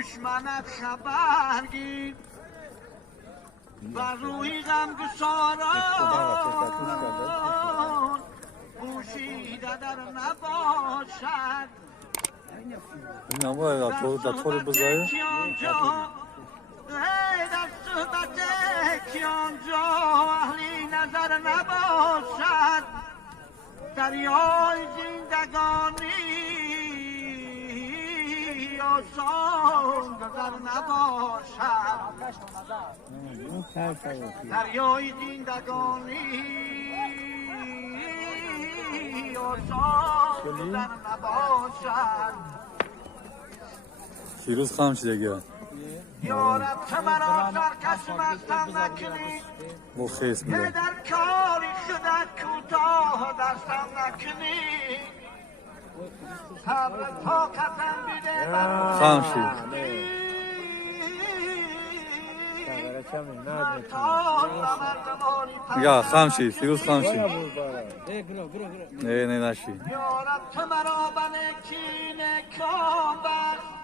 دشمنت خبر گیر بر روی غمگساران پوشیده در نباشد طور بزایه در صحبت کیانجا اهلی نظر نباشد دریای زندگانی آسان گذر نباشد دریای زندگانی آسان گذر نباشد فیروز خام شده گه یارب تو مرا سرکش مستم نکنی مخیص میده در کاری خودت کوتاه دستم نکنی صبر طاقتم بیده خام شد یا خام شد فیروز خام شد نه نشی یارب تو مرا بنکینه کام بست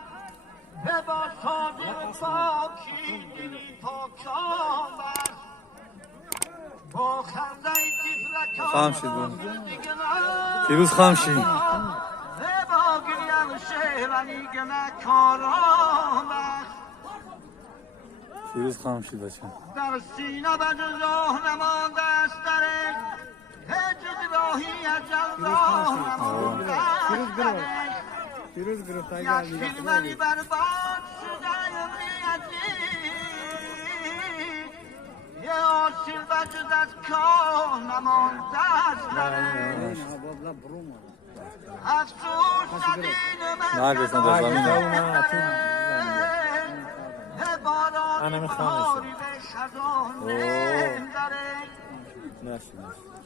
به با صادق پاکی دلی پاکان بست با خنده تیفرکان خام شد فیروز خام شد به با گریم شهرنی گنه کاران بست فیروز خام شد بچه در سینه به جزاه نمانده است دره هجد راهی اجل راه نمانده است دره فیروز گرفت یک فیلمانی برباد شده عمری عزیز یه آسیل بجز از کاه نمانده است دره افسوس ندین من نگفتن در زمینه باران بهاری به خزانه داره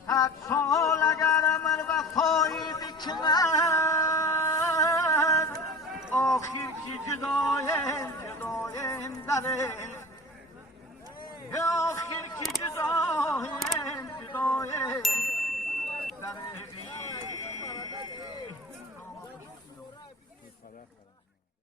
حد سال اگر من وفایی بکند آخر کی جدایم داره آخر کی جدایم